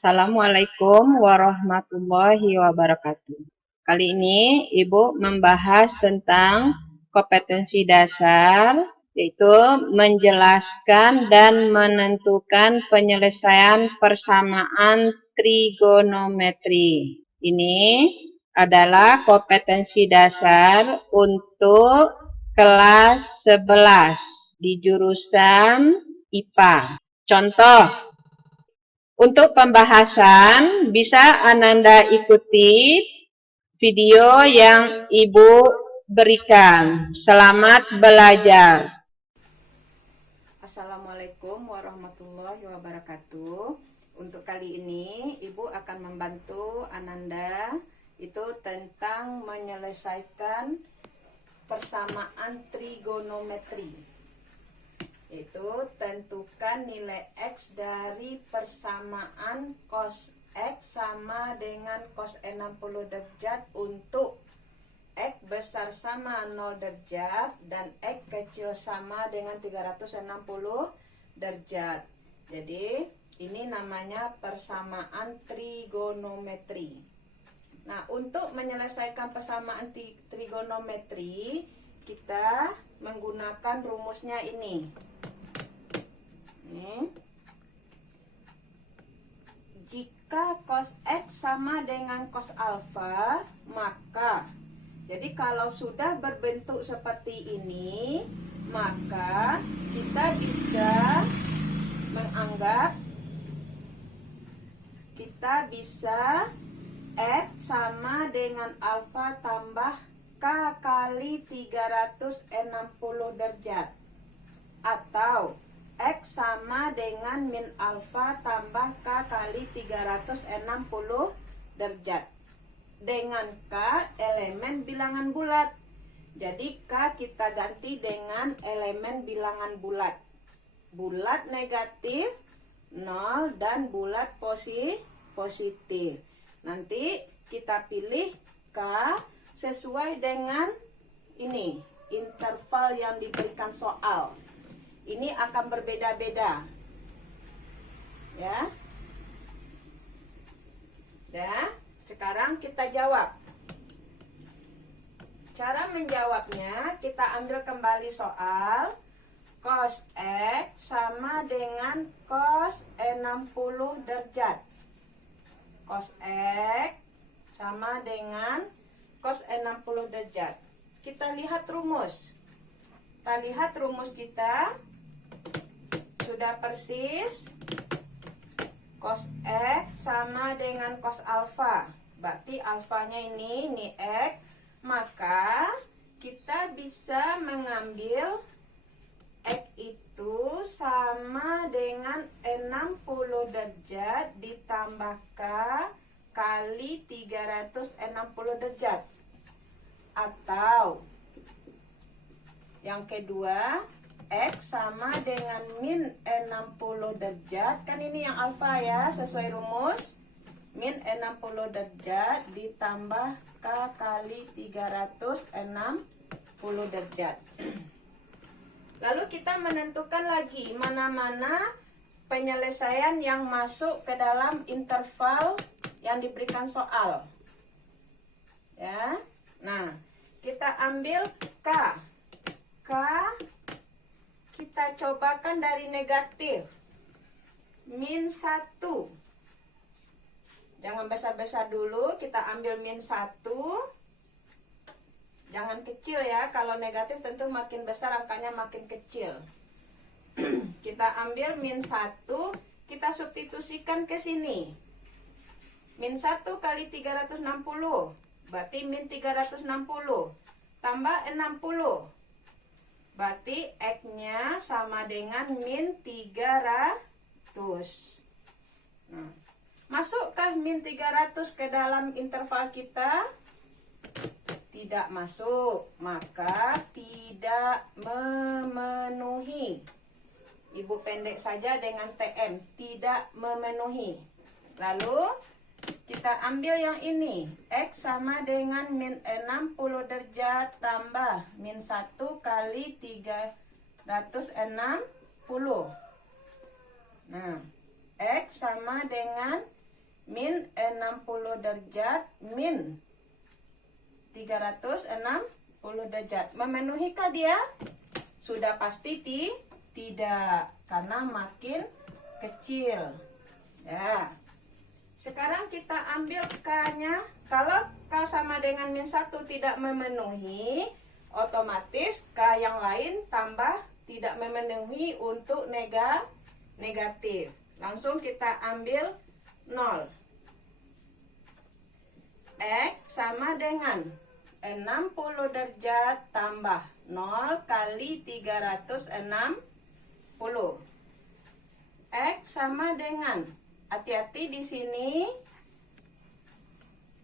Assalamualaikum warahmatullahi wabarakatuh. Kali ini Ibu membahas tentang kompetensi dasar, yaitu menjelaskan dan menentukan penyelesaian persamaan trigonometri. Ini adalah kompetensi dasar untuk kelas 11 di jurusan IPA. Contoh, untuk pembahasan bisa Ananda ikuti video yang Ibu berikan. Selamat belajar. Assalamualaikum warahmatullahi wabarakatuh. Untuk kali ini Ibu akan membantu Ananda itu tentang menyelesaikan persamaan trigonometri. Yaitu tentukan nilai X dari persamaan cos X sama dengan cos 60 derajat untuk X besar sama 0 derajat dan X kecil sama dengan 360 derajat. Jadi ini namanya persamaan trigonometri. Nah, untuk menyelesaikan persamaan trigonometri, kita menggunakan rumusnya ini. Jika cos X sama dengan cos alfa, maka jadi kalau sudah berbentuk seperti ini, maka kita bisa menganggap X sama dengan alfa tambah K kali 360 derajat, atau X sama dengan min alfa tambah K kali 360 derajat. Dengan K elemen bilangan bulat. Jadi K kita ganti dengan elemen bilangan bulat. Bulat negatif 0 dan bulat positif. Nanti kita pilih K sesuai dengan ini, interval yang diberikan soal. Ini akan berbeda-beda. Ya. Dah, sekarang kita jawab. Cara menjawabnya, kita ambil kembali soal. Cos X sama dengan cos 60 derajat. Cos X sama dengan cos 60 derajat. Kita lihat rumus. Kita lihat rumus kita. Sudah persis. Cos X sama dengan cos alfa. Berarti alfanya ini X. Maka kita bisa mengambil X itu sama dengan 60 derajat ditambah K kali 360 derajat. Atau yang kedua, X sama dengan min 60 derajat. Kan ini yang alfa ya, sesuai rumus. Min 60 derajat ditambah K kali 360 derajat. Lalu kita menentukan lagi mana-mana penyelesaian yang masuk ke dalam interval yang diberikan soal. Ya. Nah, kita ambil K. K kita cobakan dari negatif. Min 1. Jangan besar-besar dulu, kita ambil min 1. Jangan kecil ya, kalau negatif tentu makin besar angkanya makin kecil. Kita ambil min 1, kita substitusikan ke sini. Min 1 kali 360, berarti min 360. Tambah 60, berarti X-nya sama dengan min 300. Nah, masukkah min 300 ke dalam interval kita? Tidak masuk, maka tidak memenuhi. Ibu pendek saja dengan TM, tidak memenuhi. Lalu kita ambil yang ini, X sama dengan min 60 derajat tambah min 1 kali 360. Nah, X sama dengan min 60 derajat min 360 derajat. Memenuhikah dia? Sudah pasti tidak, karena makin kecil. Ya. Sekarang kita ambil K-nya. Kalau K sama dengan min 1 tidak memenuhi, otomatis K yang lain tambah tidak memenuhi untuk negatif. Langsung kita ambil 0. X sama dengan 60 derajat tambah 0 kali 360. X sama dengan, hati-hati di sini.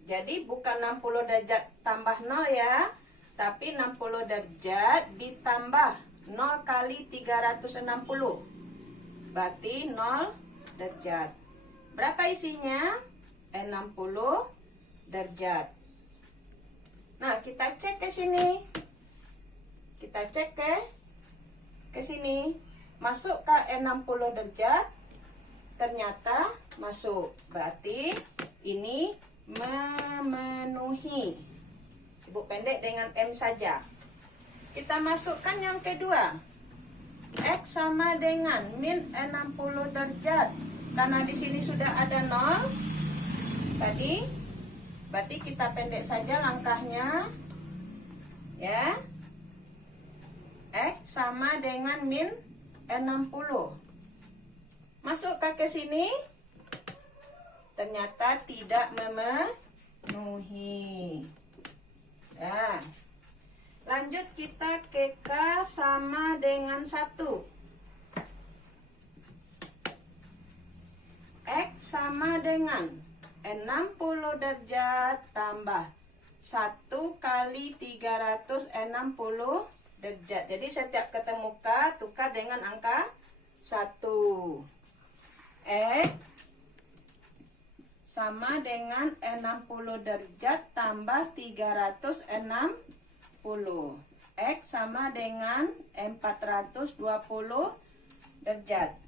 Jadi bukan 60 derajat tambah 0 ya, tapi 60 derajat ditambah 0 kali 360. Berarti 0 derajat. Berapa isinya? 60 derajat. Nah, kita cek ke sini. Kita cek ke sini. Masuk ke 60 derajat? Ternyata masuk. Berarti ini memenuhi. Ibu pendek dengan M saja. Kita masukkan yang kedua. X sama dengan min 60 derajat. Karena di sini sudah ada 0 tadi, berarti kita pendek saja langkahnya. Ya. X sama dengan min 60. Masuk ke sini. Ternyata tidak memenuhi. Ya. Lanjut kita ke K sama dengan 1. X sama dengan 60 derajat tambah 1 kali 360 derajat. Jadi setiap ketemu K, tukar dengan angka 1. X sama dengan 60 derajat tambah 360. X sama dengan 420 derajat.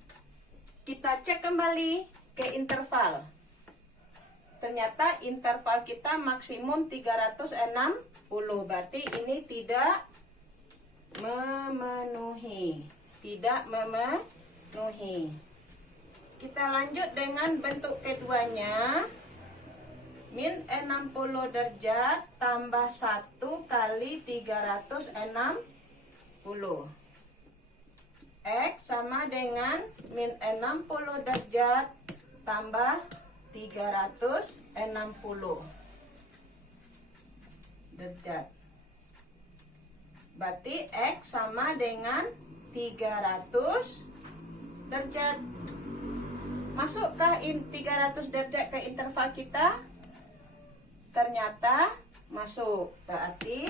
Kita cek kembali ke interval. Ternyata interval kita maksimum 360. Berarti ini tidak memenuhi. Tidak memenuhi. Kita lanjut dengan bentuk keduanya. Min 60 derajat tambah 1 kali 360. X sama dengan min 60 derajat tambah 360 derajat. Berarti X sama dengan 300 derajat. Masukkah 300 derajat ke interval kita? Ternyata masuk. Berarti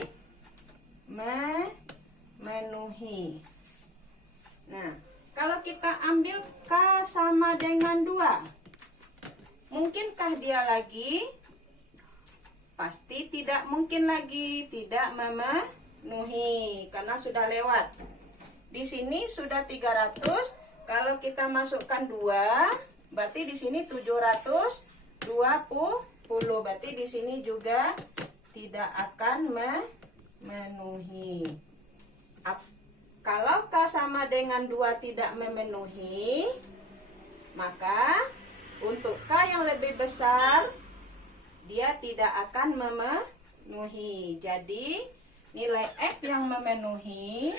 memenuhi. Nah, kalau kita ambil K sama dengan 2, mungkinkah dia lagi? Pasti tidak mungkin lagi. Tidak memenuhi. Karena sudah lewat. Di sini sudah 300. Kalau kita masukkan 2, berarti di sini 720. Berarti di sini juga tidak akan memenuhi. Kalau K sama dengan 2 tidak memenuhi, maka untuk K yang lebih besar, dia tidak akan memenuhi. Jadi, nilai X yang memenuhi,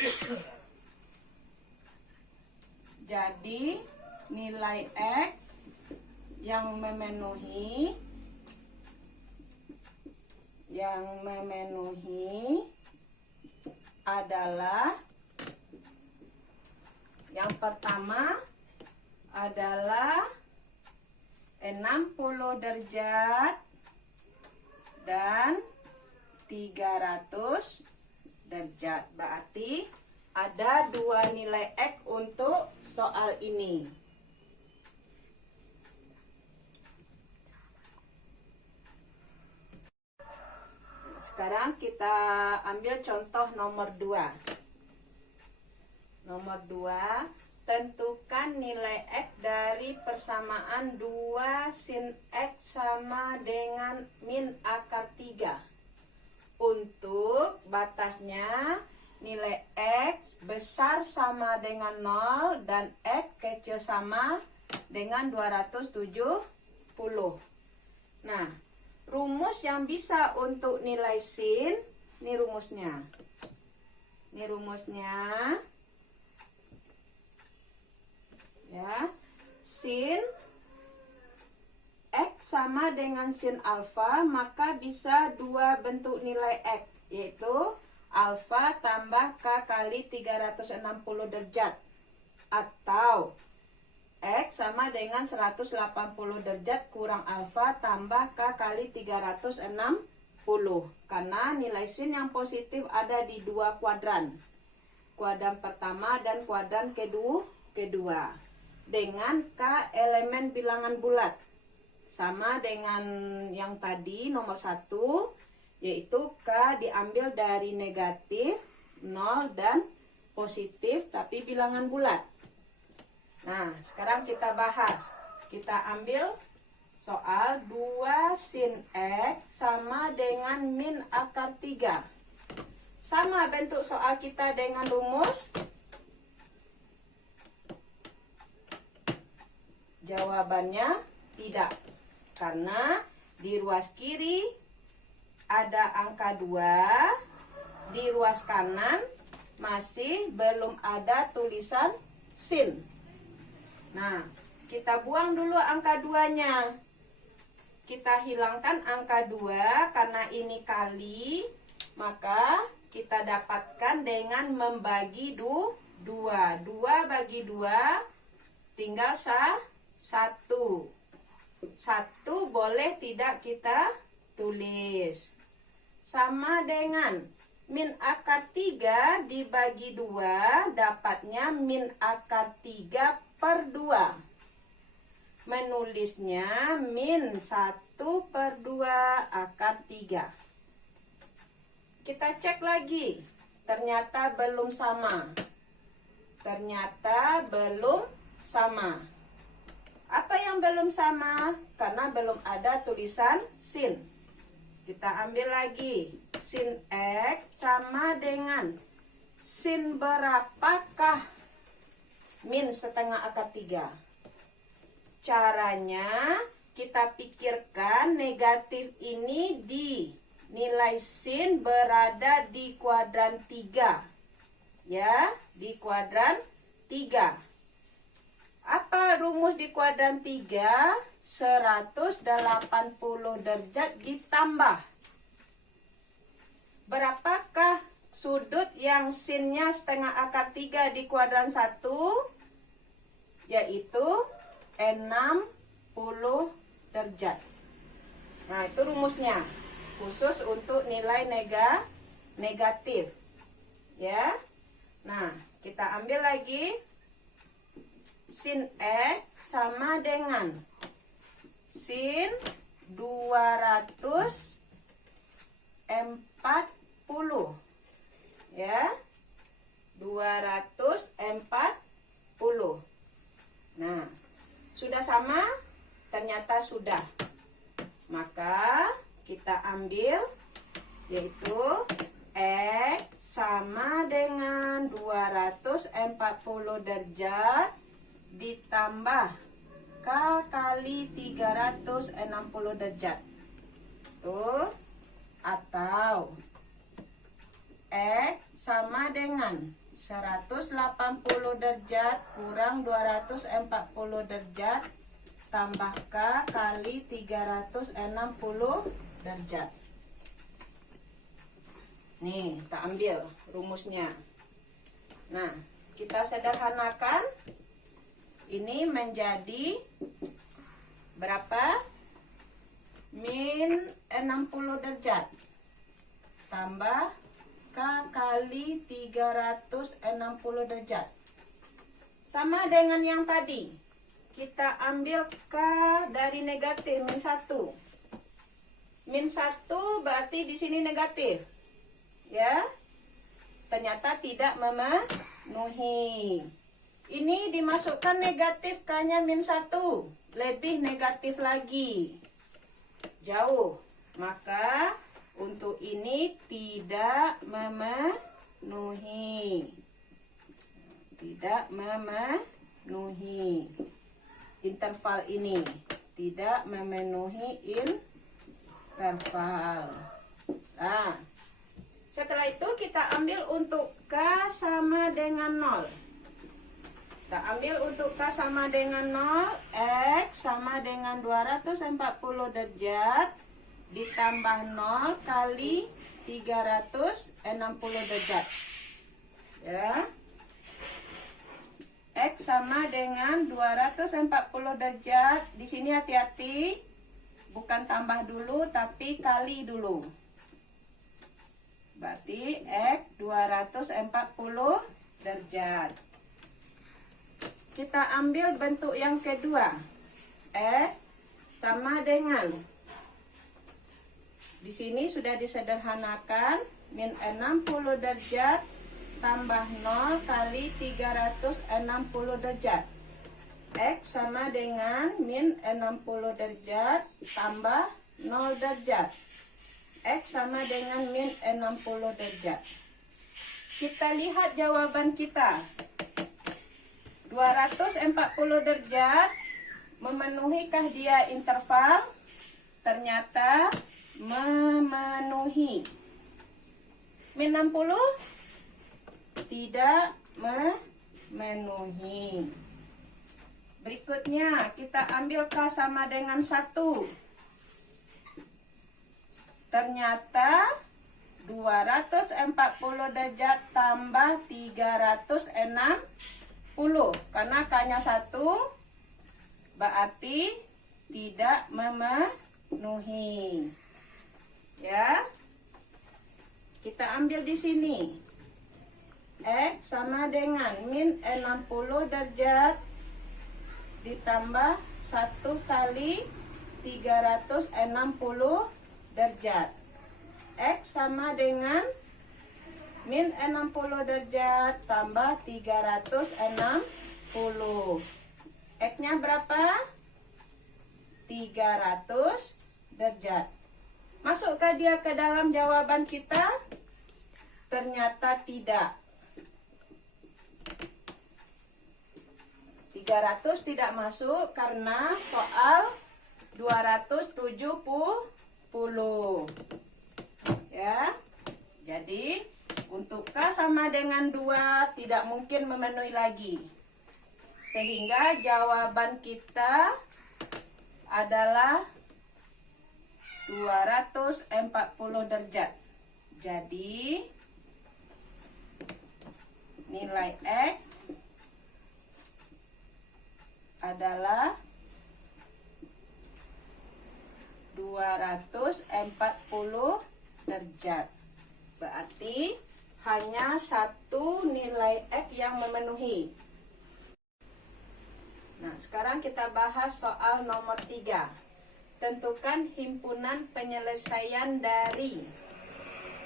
jadi nilai X yang memenuhi adalah yang pertama adalah 60 derajat dan 300 derajat. Berarti ada 2 nilai X untuk soal ini. Sekarang kita ambil contoh nomor 2. Nomor 2, Tentukan nilai X dari persamaan 2 sin X sama dengan min akar 3. Untuk batasnya nilai X besar sama dengan 0 dan X kecil sama dengan 270. Nah, rumus yang bisa untuk nilai sin, ini rumusnya. Ya, sin X sama dengan sin alfa, maka bisa dua bentuk nilai X, yaitu alfa tambah K kali 360 derajat, atau X sama dengan 180 derajat kurang alfa tambah K kali 360, karena nilai sin yang positif ada di dua kuadran, kuadran pertama dan kuadran kedua. Dengan K elemen bilangan bulat, sama dengan yang tadi nomor 1, yaitu K diambil dari negatif, 0 dan positif tapi bilangan bulat. Nah, sekarang kita bahas. Kita ambil soal 2 sin X sama dengan min akar 3. Sama bentuk soal kita dengan rumus? Jawabannya tidak, karena di ruas kiri ada angka 2, di ruas kanan masih belum ada tulisan sin. Nah, kita buang dulu angka 2-nya. Kita hilangkan angka 2 karena ini kali, maka kita dapatkan dengan membagi 2. 2 bagi 2 tinggal 1 boleh tidak kita tulis. Sama dengan min akar 3 dibagi 2, dapatnya min akar 3 per 2. Menulisnya min 1/2 akar 3. Kita cek lagi. Ternyata belum sama. Apa yang belum sama? Karena belum ada tulisan sin. Kita ambil lagi. Sin X sama dengan sin berapakah min setengah akar 3? Caranya kita pikirkan negatif ini di nilai sin berada di kuadran 3. Ya, di kuadran 3. Apa rumus di kuadran 3? 180 derajat ditambah. Berapakah sudut yang sinnya setengah akar 3 di kuadran 1? Yaitu 60 derajat. Nah, itu rumusnya. Khusus untuk nilai negatif. Ya. Nah, kita ambil lagi. Sin X sama dengan sin 240. Ya. 240. Nah, sudah sama? Ternyata sudah. Maka kita ambil, yaitu X sama dengan 240 derajat ditambah K kali 360 derajat. Tuh. Atau X sama dengan 180 derajat kurang 240 derajat tambah K kali 360 derajat. Nih, kita ambil rumusnya. Nah, kita sederhanakan. Ini menjadi berapa? Min 60 derajat tambah K kali 360 derajat. Sama dengan yang tadi. Kita ambil K dari negatif min 1. Min 1 berarti di sini negatif. Ya. Ternyata tidak memenuhi. Ini dimasukkan negatif, K-nya -1. Lebih negatif lagi. Jauh. Maka untuk ini tidak memenuhi. Tidak memenuhi. Interval ini. Tidak memenuhi interval. Nah, setelah itu kita ambil untuk K sama dengan 0. Kita ambil untuk K sama dengan 0, X sama dengan 240 derajat ditambah 0 kali 360 derajat. Ya. X sama dengan 240 derajat. Di sini hati-hati, bukan tambah dulu tapi kali dulu. Berarti X 240 derajat. Kita ambil bentuk yang kedua. X sama dengan, di sini sudah disederhanakan, -60 derajat tambah 0 kali 360 derajat. X sama dengan -60 derajat tambah 0 derajat. X sama dengan -60 derajat. Kita lihat jawaban kita. 240 derajat, memenuhikah dia interval? Ternyata memenuhi. -60 tidak memenuhi. Berikutnya kita ambil K sama dengan 1. Ternyata 240 derajat tambah 360. Karena K-nya 1, berarti tidak memenuhi. Ya. Kita ambil di sini. X sama dengan -60 derajat ditambah 1 kali 360 derajat. X sama dengan -60 derajat tambah 360. X-nya berapa? 300 derajat. Masukkah dia ke dalam jawaban kita? Ternyata tidak. 300 tidak masuk karena soal 270. Ya. Jadi untuk K sama dengan 2 tidak mungkin memenuhi lagi. Sehingga jawaban kita adalah 240 derajat. Jadi nilai X adalah 240 derajat. Berarti hanya satu nilai X yang memenuhi. Nah, sekarang kita bahas soal nomor 3. Tentukan himpunan penyelesaian dari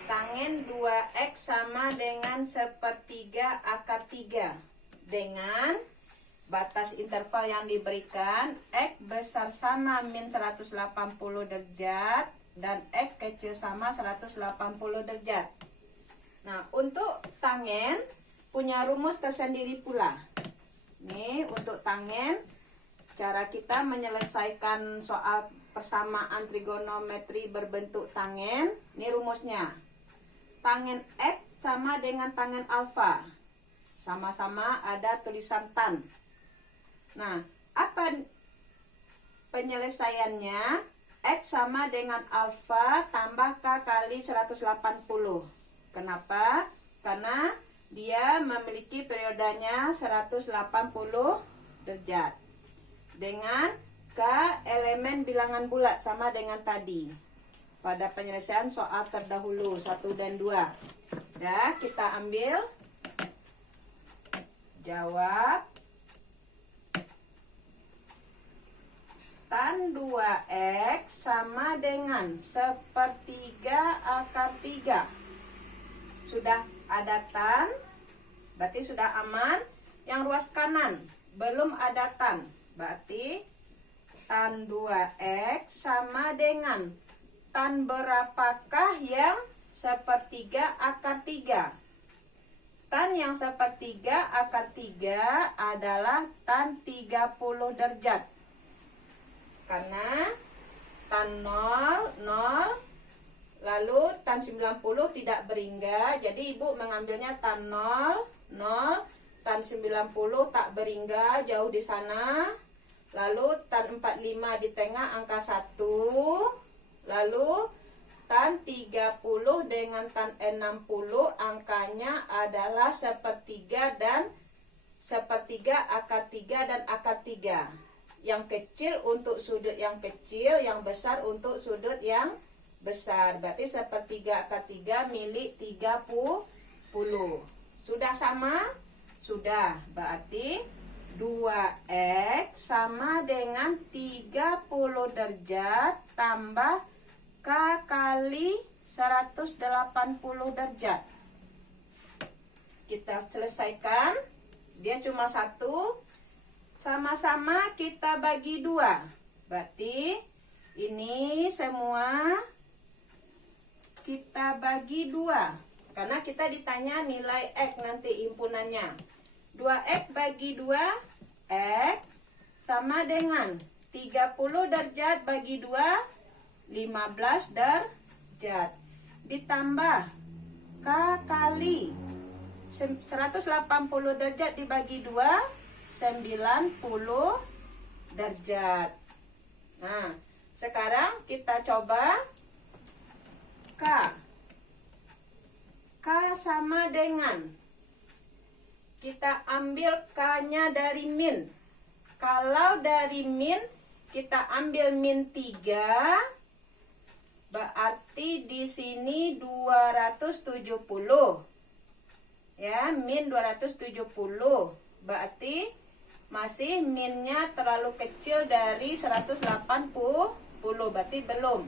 tangen 2X sama dengan 1/3 akar 3 dengan batas interval yang diberikan X besar sama -180 derajat dan X kecil sama 180 derajat. Nah, untuk tangen punya rumus tersendiri pula. Nih, untuk tangen, cara kita menyelesaikan soal persamaan trigonometri berbentuk tangen, ini rumusnya. Tangen X sama dengan tangen alfa. Sama-sama ada tulisan tan. Nah, apa penyelesaiannya? X sama dengan alfa tambah K kali 180. Kenapa? Karena dia memiliki periodenya 180 derajat. Dengan K elemen bilangan bulat sama dengan tadi. Pada penyelesaian soal terdahulu 1 dan 2. Ya, kita ambil jawab. Tan 2X sama dengan 1/3 akar 3. Sudah ada tan, berarti sudah aman. yang ruas kanan, belum ada tan. Berarti tan 2x sama dengan tan berapakah yang sepertiga akar 3? Tan yang sepertiga akar 3 adalah tan 30 derajat. Karena tan 0, 0, lalu tan 90 tidak beringga. Jadi ibu mengambilnya tan 0, 0, tan 90 tak beringga, jauh di sana. Lalu tan 45 di tengah angka 1. Lalu tan 30 dengan tan 60 angkanya adalah sepertiga dan sepertiga akar 3 dan akar 3. Yang kecil untuk sudut yang kecil, yang besar untuk sudut yang besar. Berarti sepertiga akar 3 milik 30. Sudah sama? Sudah. Berarti 2x sama dengan 30 derajat tambah K kali 180 derajat. Kita selesaikan. Dia cuma 1. Sama-sama kita bagi 2. Berarti ini semua kita bagi 2. Karena kita ditanya nilai X nanti impunannya. 2x bagi 2, X sama dengan 30 derajat bagi 2, 15 derajat. Ditambah K kali 180 derajat dibagi 2, 90 derajat. Nah, sekarang kita coba K. K sama dengan, kita ambil K-nya dari min. Kalau dari min, kita ambil min 3. Berarti di sini 270. Ya, min 270. Berarti masih minnya terlalu kecil dari 180. Berarti belum.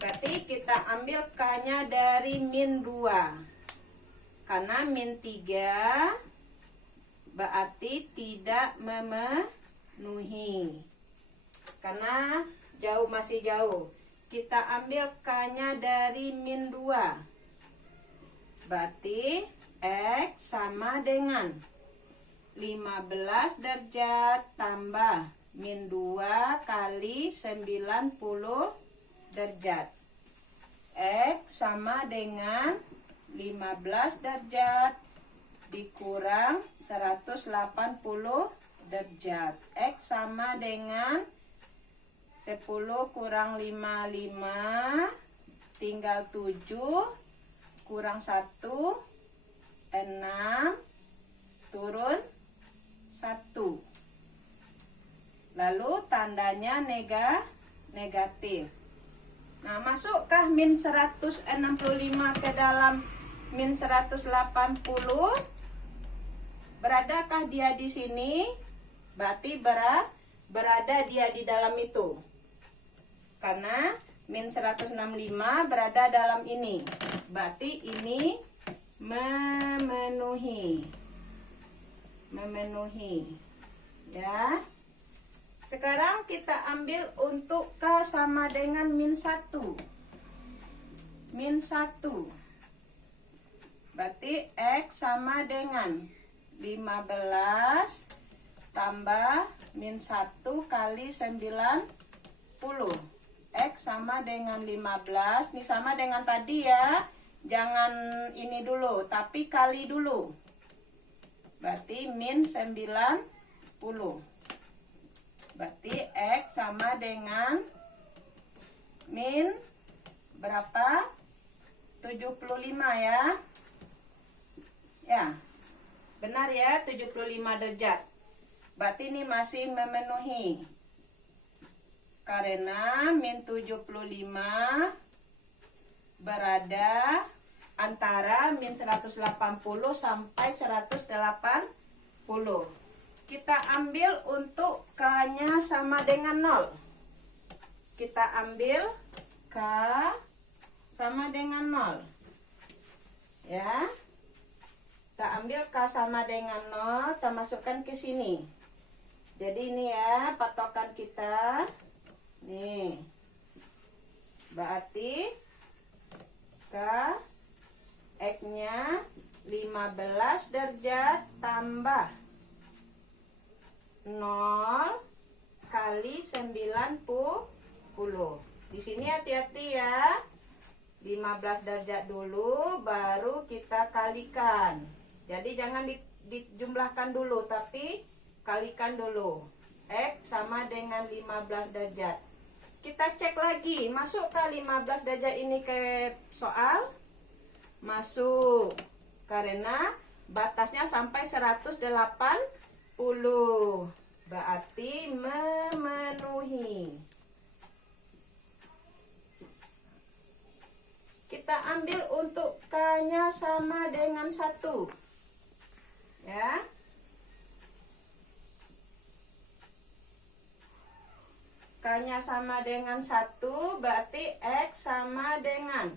Berarti kita ambil K-nya dari min 2. Karena min 3 berarti tidak memenuhi. Karena jauh, masih jauh. Kita ambil K-nya dari min 2. Berarti X sama dengan 15 derajat tambah min 2 kali 90 derajat. X sama dengan 15 derajat dikurang 180 derajat. X sama dengan 10 kurang 5, 5. Tinggal 7. Kurang 1, 6. Turun 1. Lalu tandanya negatif. Nah, masukkah min 165 ke dalam min 180? Beradakah dia di sini? Berarti berada dia di dalam itu. Karena min 165 berada dalam ini. Berarti ini memenuhi. Ya. Sekarang kita ambil untuk K sama dengan min 1. Min 1. Berarti X sama dengan 15 tambah min 1 kali 90. X sama dengan 15. Ini sama dengan tadi ya. Jangan ini dulu, tapi kali dulu. Berarti min 90. Berarti X sama dengan min berapa? 75 ya. Ya. Benar ya, 75 derajat. Berarti ini masih memenuhi. Karena min 75 berada antara min 180 sampai 180. Kita ambil untuk K-nya sama dengan 0. Kita ambil K sama dengan 0. Ya. Kita ambil K K sama dengan 0, kita masukkan ke sini. Jadi ini ya patokan kita. Nih. Berarti K X-nya 15 derajat tambah 0 kali 90. Di sini hati-hati ya. 15 derajat dulu baru kita kalikan. Jadi jangan dijumlahkan dulu tapi kalikan dulu. X sama dengan 15 derajat. Kita cek lagi, masuk ke 15 derajat ini ke soal? Masuk. Karena batasnya sampai 180. Berarti memenuhi. Kita ambil untuk K-nya sama dengan 1. Ya. K-nya sama dengan 1, berarti X sama dengan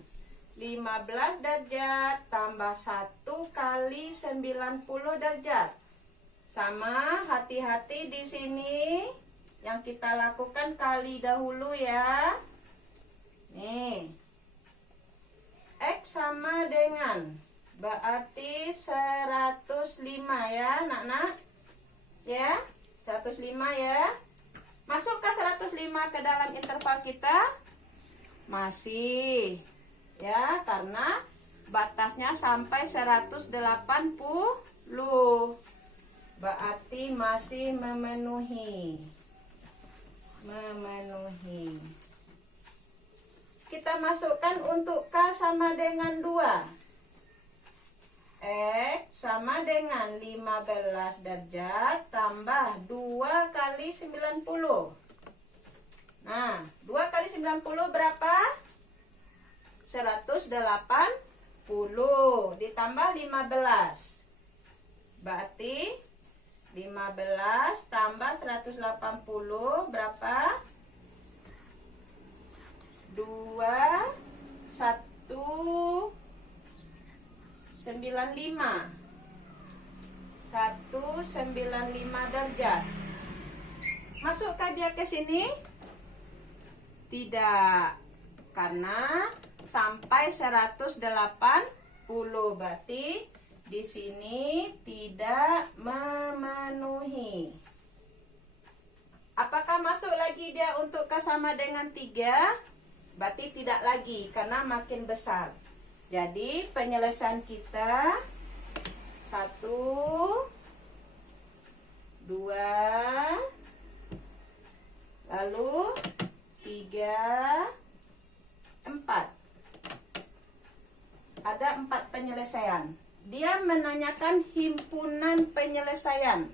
15 derajat tambah 1 kali 90 derajat. Sama, hati-hati di sini. Yang kita lakukan kali dahulu ya. Nih. X sama dengan, berarti 105 ya nak-nak. Ya, 105 ya. Masuk ke 105 ke dalam interval kita? Masih. Ya, karena batasnya sampai 180. Berarti masih memenuhi. Kita masukkan untuk K sama dengan 2. X sama dengan 15 derajat tambah 2 kali 90. Nah, 2 kali 90 berapa? 180 ditambah 15. Berarti 15 tambah 180 berapa? 195 derajat. Masukkah dia ke sini? Tidak, karena sampai 180, berarti di sini tidak memenuhi. Apakah masuk lagi dia untuk K sama dengan 3? Berarti tidak lagi karena makin besar. Jadi penyelesaian kita 1, 2, lalu 3, 4. Ada 4 penyelesaian. Dia menanyakan himpunan penyelesaian.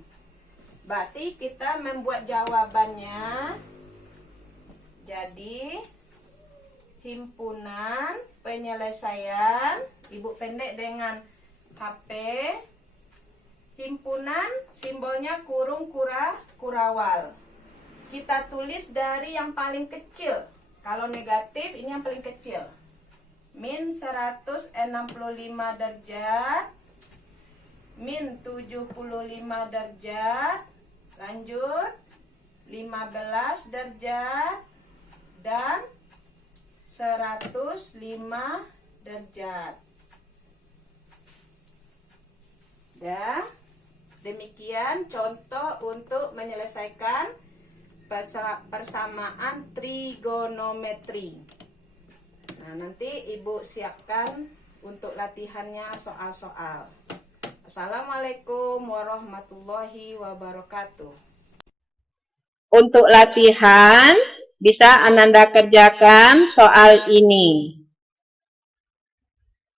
Berarti kita membuat jawabannya. Jadi himpunan penyelesaian, ibu pendek dengan HP. Himpunan simbolnya kurung kurawal. Kita tulis dari yang paling kecil. Kalau negatif ini yang paling kecil. Min 165 derajat, min 75 derajat, lanjut 15 derajat, dan 105 derajat. Dan demikian contoh untuk menyelesaikan persamaan trigonometri. Nah, nanti ibu siapkan untuk latihannya soal-soal. Assalamualaikum warahmatullahi wabarakatuh. Untuk latihan, bisa Ananda kerjakan soal ini.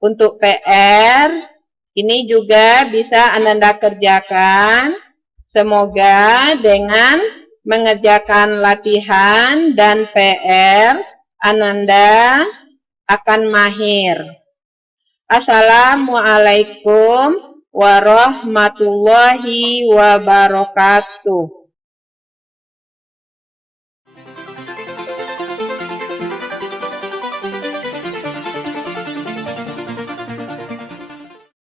Untuk PR, ini juga bisa Ananda kerjakan. Semoga dengan mengerjakan latihan dan PR, Ananda akan mahir. Assalamualaikum warahmatullahi wabarakatuh.